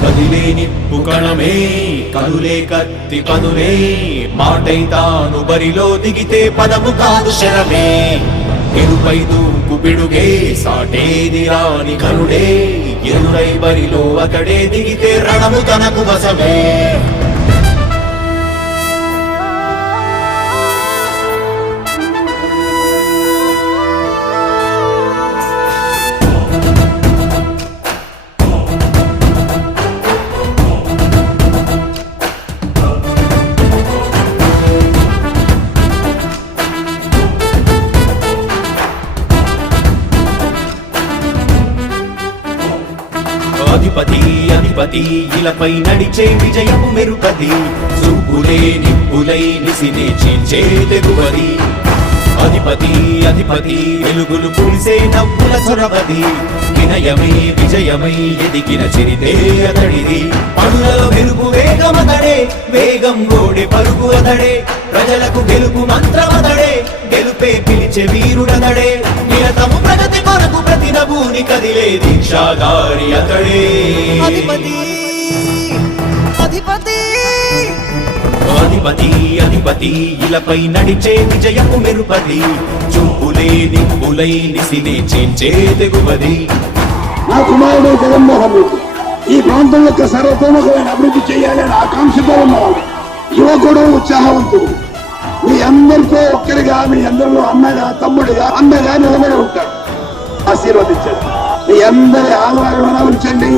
కదిలే నిప్పు కణమే కనులే కత్తి పనులే మాటై తాను బరిలో దిగితే పదము కాదు శరమే ఎరుపై దూకు పిడుగే సాటేది రాని కనుడే ఎదురై బరిలో అతడే దిగితే రణము తనకు వశమే అధిపతి అధిపతి ఇలపై నడిచే విజయము మెరుపది చూపులే నిప్పులై నిసినే చీల్చే తెగువది అధిపతి అధిపతి వెలుగులు పులిసే నవ్వుల చొరవది వినయమై విజయమై ఎదిగిన చిరితే అతడిది పనులలో మెరుపు వేగమతడే వేగం ఓడే పరుగు అతడే ప్రజలకు గెలుపు మంత్రమతడే గెలుపే పిలిచే వీరుడతడే నిరతము ప్రగతి కొరకు ప్రతి నభూని కదిలే దీక్షాగారి అతడే అధిపతి అధిపతి అధిపతి అధిపతి ఇలపై నడిచే విజయము మెరుపది చూపులే నిప్పులై నిసినే చీల్చే తెగువది నా కుమారుడు జగన్మోహన్ రెడ్డి ఈ ప్రాంతం యొక్క సర్వతోముఖమైన అభివృద్ధి చేయాలని ఆకాంక్షతో ఉన్నవాడు యువకుడు ఉత్సాహవంతుడు మీ అందరితో ఒక్కరిగా మీ అందరిలో అన్నగా తమ్ముడిగా అన్నగా నిలబడి ఉంటాడు ఆశీర్వదించండి మీ అందరి ఆదరణ ఉంచండి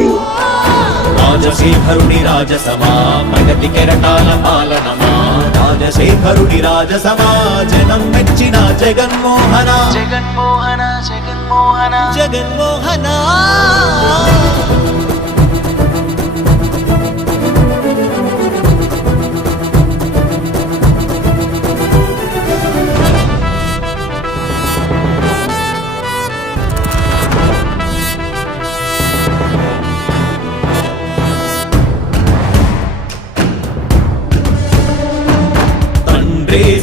రాజశేఖరుడి రాజసమా ప్రగతి కెరటాల పాలనమా రాజశేఖరుడి రాజసమా జనం మెచ్చిన జగన్మోహన జగన్మోహన జగన్మోహన జగన్మోహన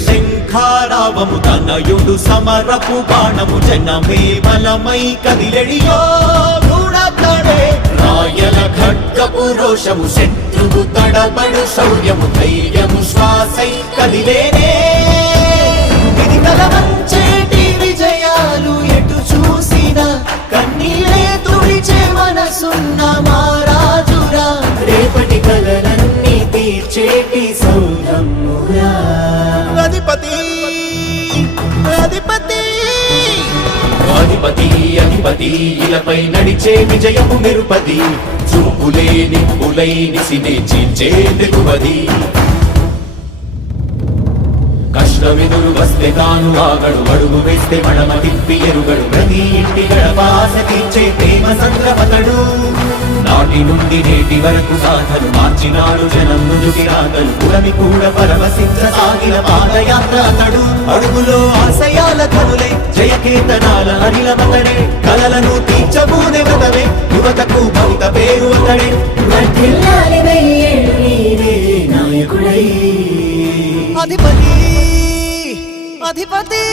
శంఖారావము తనయుడు సమరపు బాణము జనమే బలమై కదిలెడియో గూఢతడే రాయల ఖడ్గపు రోషము శత్రువు తడబడు శౌర్యము ధైర్యము శ్వాసై కదిలేనే ఇది కలవంచేటి విజయాలు ఎటు చూసిన కన్నీలే తుడిచే మనసున్న మారాజురా రేపటి కలలన్నీ తీర్చేటి సౌధమురా అధిపతి అధిపతి అధిపతి అధిపతి ఇలపై నడిచే విజయము మెరుపది చూపులే నిప్పులై నిసినే చీల్చే తెగువది కష్టమెదురు వస్తే తాను ఆగడు అడుగు వేస్తే మడమ తిప్పి ఎరుగడు ప్రతి ఇంటి గడపాస తీర్చే ప్రేమ సంద్రపతడు నాటి నుండి నేటి వరకు సాధలు మార్చినాడు జనం ముందుకి రాగలు పురమి కూడా పరవశించసాగిన పాదయాత్ర అతడు అడుగులో ఆశయాల కనులే జయకేతనాల అనిలమతడే కలలను తీర్చబూనే వ్రతమే యువతకు భవిత పేరు అతడే అధిపతి అధిపతి